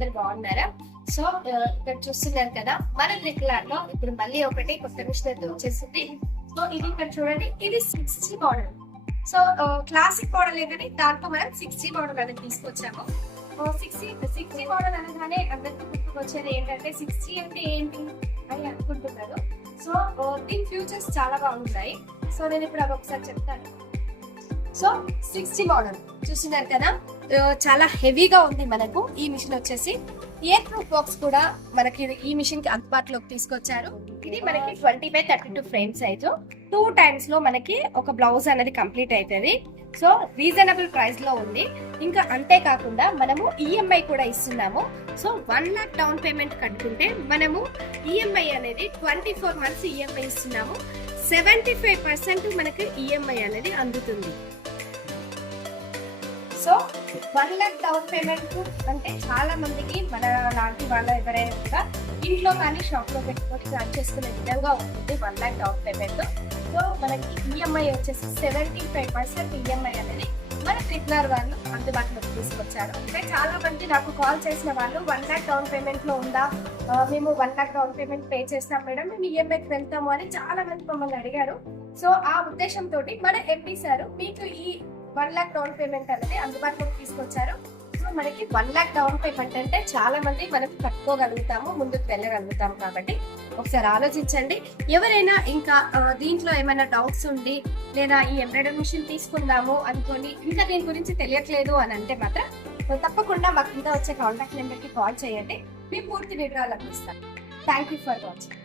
అందరు బాగున్నారా? సో ఇక్కడ చూస్తున్నారు కదా, మన త్రికులార్ లో ఇప్పుడు మళ్ళీ ఒకటి కొత్త మిషన్ వచ్చేసింది. సో ఇది ఇక్కడ చూడండి, ఇది 6G model. So classic model ఏంటంటే దాంట్లో మనం 6G మోడల్ అనేది తీసుకొచ్చాము. 6G మోడల్ అనగానే అందరికి గుర్తుకొచ్చేది ఏంటంటే 6G అంటే ఏంటి అని అనుకుంటున్నారు. సో దీని ఫ్యూచర్స్ చాలా బాగుంటాయి. సో నేను ఇప్పుడు అవి ఒకసారి చెప్తాను. సో 6G మోడల్ చూస్తున్నారు కదా, చాలా హెవీగా ఉంది. మనకు ఈ మిషన్ వచ్చేసి ఎయిర్ ప్రూఫ్ బాక్స్ కూడా మనకి ఈ మిషన్ కి అందుబాటులోకి తీసుకొచ్చారు. ఇది మనకి 20x32 ఫ్రేమ్ సైజు. 2 times లో మనకి ఒక బ్లౌజ్ అనేది కంప్లీట్ అవుతుంది. సో రీజనబుల్ ప్రైస్ లో ఉంది. ఇంకా అంతేకాకుండా మనము ఈఎంఐ కూడా ఇస్తున్నాము. సో 1 lakh డౌన్ పేమెంట్ కట్టుకుంటే మనము ఈఎంఐ అనేది 24 months ఈఎంఐ ఇస్తున్నాము. 75% మనకి ఈఎంఐ అనేది అందుతుంది. సో 1 lakh డౌన్ పేమెంట్ అంటే చాలా మందికి మన లాంటి వాళ్ళ ఎవరైనా కూడా ఇంట్లో కానీ షాప్ లో పెట్టుకొని రన్ చేసుకునే విధంగా ఉంటుంది 1 lakh డౌన్ పేమెంట్. సో మనకి ఈఎంఐ వచ్చేసి 75% ఈఎంఐ అనేది మన త్రికులార్ వాళ్ళు అందుబాటులోకి తీసుకొచ్చారు. అంటే చాలా మంది నాకు కాల్ చేసిన వాళ్ళు 1 lakh డౌన్ పేమెంట్ లో ఉందా, మేము 1 lakh డౌన్ పేమెంట్ పే చేస్తాం మేడం, మేము ఈఎంఐకి వెళ్తాము అని చాలా మంది మమ్మల్ని అడిగారు. సో ఆ ఉద్దేశంతో మన ఎంపీ సార్ మీకు ఈ 1 lakh డౌన్ పేమెంట్ అనేది అందుబాటులోకి తీసుకొచ్చారు. సో మనకి 1 lakh డౌన్ పేమెంట్ అంటే చాలా మంది మనం కట్టుకోగలుగుతాము, ముందుకు వెళ్ళగలుగుతాము. కాబట్టి ఒకసారి ఆలోచించండి. ఎవరైనా ఇంకా దీంట్లో ఏమైనా డౌట్స్ ఉండి లేదా ఈ ఎంబ్రాయిడరీ మిషన్ తీసుకుందాము అనుకోని ఇంకా దీని గురించి తెలియట్లేదు అని అంటే మాత్రం తప్పకుండా మాకు కింద వచ్చే కాంటాక్ట్ నెంబర్ కి కాల్ చేయండి. మేము పూర్తి వివరాలు అందిస్తాం. Thank you for watching.